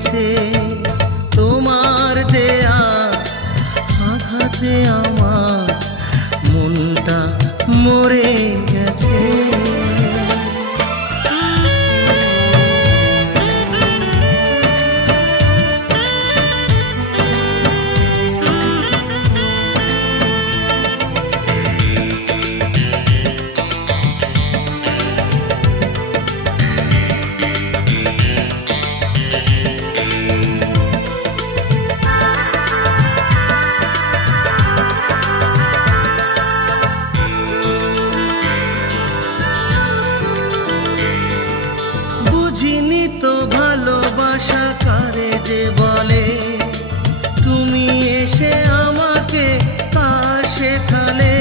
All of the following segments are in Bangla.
গেছে। তোমার দেয়া আঘাতে আমার মনটা মরে গেছে। বুঝিনি তো ভালোবাসা কারে যে বলে, তুমি এসে আমাকে তা শেখালে।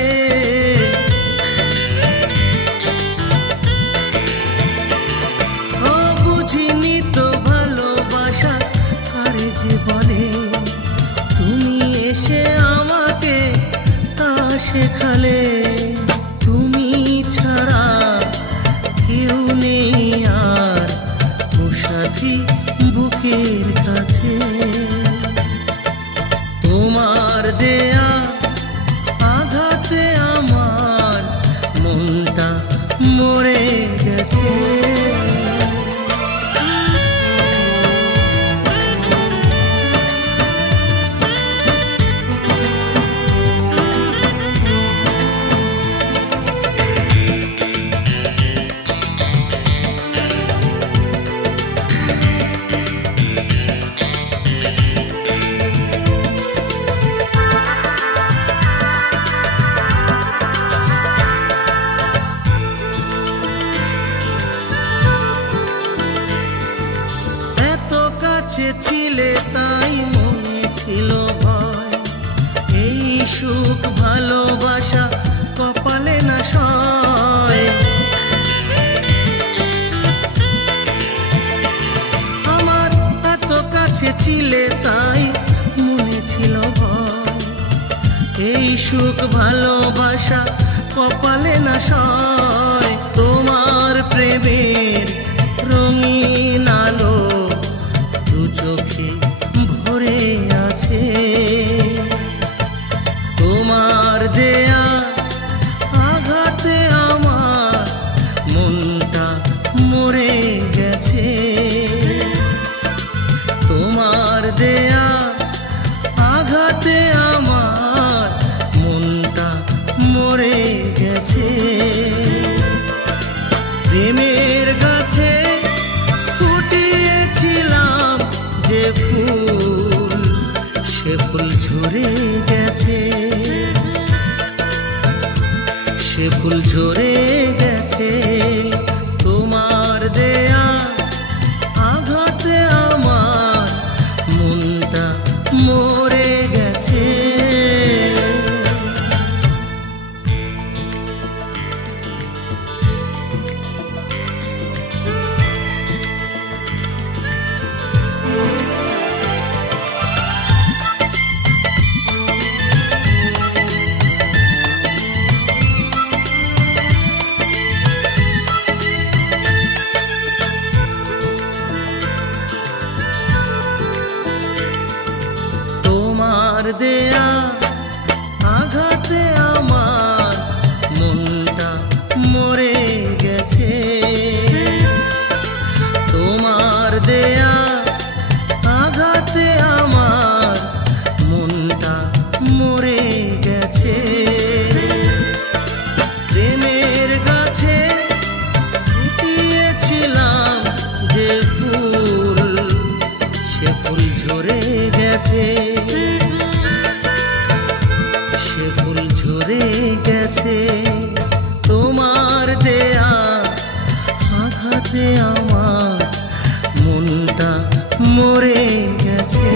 ও বুঝিনি তো ভালোবাসা কারে যে বলে, তুমি এসে আমাকে তা শেখালে। তুমি ছাড়া কেউ নেই আর ও সাথী বুকের কাছে। তোমার দেয়া আঘাতে আমার মনটা মরে গেছে। ছিলে তাই মনে ছিল ভয়, এই সুখ ভালোবাসা কপালে না সয়। আমার এত কাছে ছিলে তাই মনে ছিল ভয়, এই সুখ ভালোবাসা কপালে না সয়। তোমার প্রেমের রঙিন আলো চোখে ভরে আছে। তোমার দেয়া আঘাতে আমার মনটা মরে গেছে। তোমার দেয়া আঘাতে আমার মনটা মরে গেছে। প্রেমের গাছে ফুটিয়েছিলাম যে ফুল, সে ফুল ঝরে গেছে, সে ফুল ঝরে গেছে। তোমার দেয়া আঘাতে আমার মনটা মরে গেছে। তোমার দেয়া আঘাতে আমার মনটা মরে গেছে। তোমার দেয়া আঘাতে আমার মনটা মরে গেছে। প্রেমের গাছে ফুটিয়েছিলাম যে ফুল, সে ফুল ঝরে গেছে, সে ফুল ঝরে গেছে। তোমার দেয়া আঘাতে আমার মনটা মরে গেছে।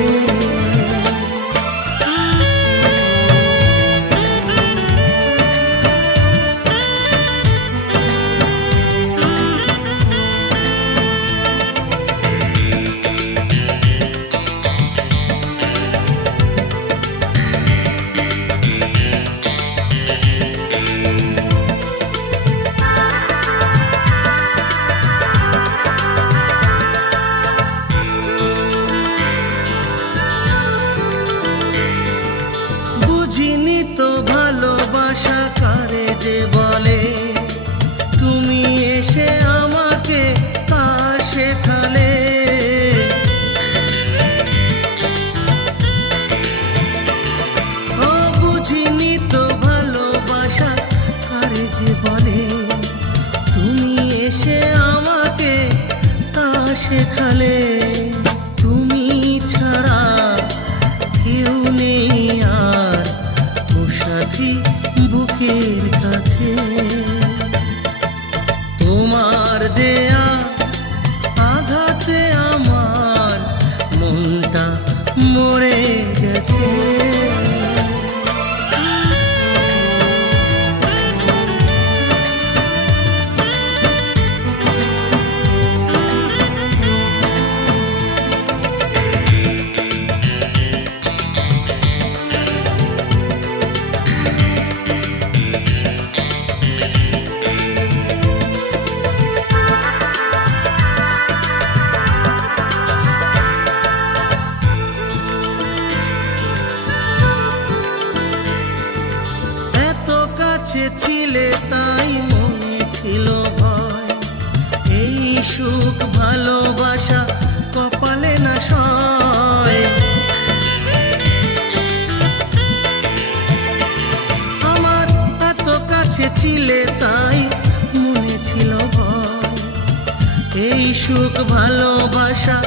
সুখ ভালোবাসা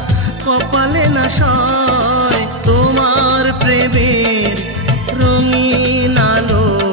কপালে না সয়, তোমার প্রেমের রঙিন আলো